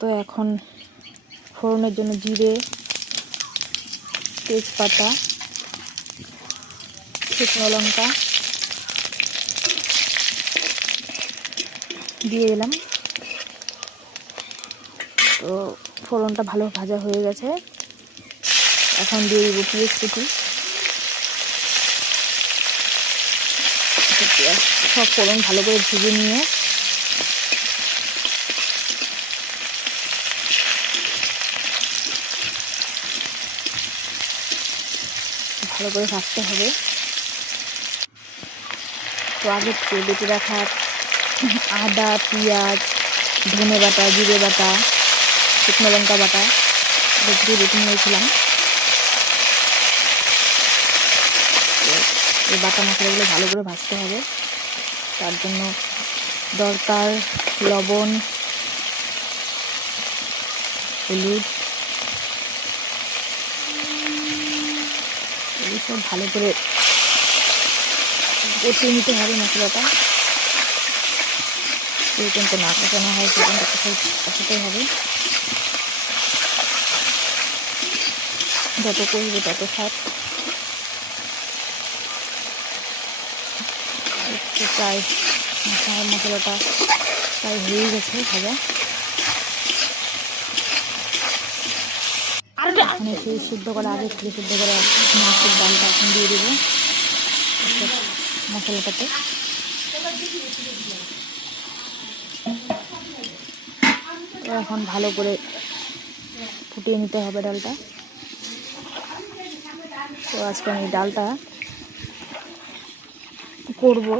তো এখন ফোড়নের জন্য জিরে, তেজপাতা, শুকনো লঙ্কা দিয়ে দিলাম। তো ফোড়নটা ভালো ভাজা হয়ে গেছে, এখন দিয়ে দিব পেঁয়াজ কুচি। সব ফোড়ন ভালো করে ভেজে নিয়ে ভালো করে ভাজতে হবে। তো আগে বেটে রাখা আদা, পেঁয়াজ, ধনে বাটা, জিরে বাটা, শুকনো লঙ্কা বাটা দিয়ে বেটে নিয়েছিলাম। এই বাটা মশলাগুলো ভালো করে ভাজতে হবে। তার জন্য দরকার লবণ, হলুদ, এইসব ভালো করে কষিয়ে নিতে হবে মশলাটা। এই কিন্তু না কষানো হয় সেখানটা কষাতে হবে। যত কষবে তত স্বাদ। প্রায় মশলাটা প্রায় হয়ে গেছে ভাজা। এখানে সেই সিদ্ধ করা আগে থেকে সিদ্ধ করা মাছের ডালটা এখন দিয়ে দেবো মশলাটাতে। তো এখন ভালো করে ফুটিয়ে নিতে হবে ডালটা। তো আজকে আমি ডালটা করবো